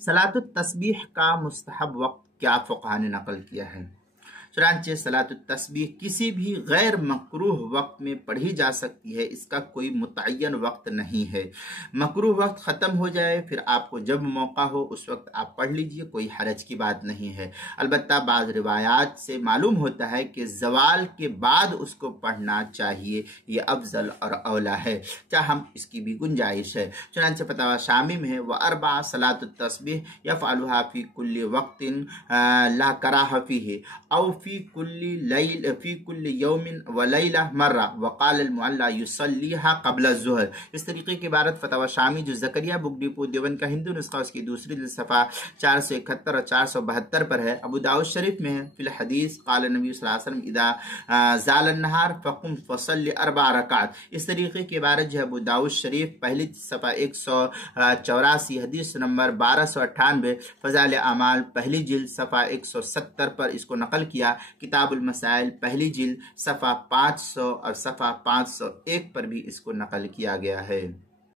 सलात तस्बीह का मुस्तहब वक्त क्या फ़ुक़हा ने नकल किया है। चुनांचे सलात तस्बीह किसी भी गैर मकरूह वक्त में पढ़ी जा सकती है, इसका कोई मुतय्यन वक्त नहीं है। मकरूह वक्त ख़त्म हो जाए फिर आपको जब मौका हो उस वक्त आप पढ़ लीजिए, कोई हरज की बात नहीं है। अलबत्ता बाज़ रिवायात से मालूम होता है कि ज़वाल के बाद उसको पढ़ना चाहिए, ये अफजल और औला है, चाहे इसकी भी गुंजाइश है। चुनांचे फतवा शामी में है व अरबा सलात तस्बीह यफ़अलुहा फ़ी कुल्ली वक्तिन ला कराह फ़ीही औ फी कुल्ली यौमिन व लैला मर्रा वक़ाल अल-मुअल्ला युसल्लीहा क़ब्ल ज़ुहर। इस तरीके की इबारत फतवा शामी जो ज़करिया बुक डिपो देवबंद का हिंदू नुस्खा उसकी दूसरी सफ़ा 471 और 472 पर है। अबू दाऊद शरीफ में है फिल हदीस क़ाल नबी सल्लल्लाहु अलैहि वसल्लम इदा ज़ाल नहार फ़क़ुम फ़सल्लि 4 रकात। इस तरीके की इबारत जो है अबू दाऊद शरीफ पहली सफ़ा 184 हदीस नंबर 1298 फ़ज़ाइल अमाल पहली जिल्द सफ़ा 170 पर इसको नकल किया। किताबुल मसाइल पहली जिल्द सफ़ा 500 और सफ़ा 501 पर भी इसको नकल किया गया है।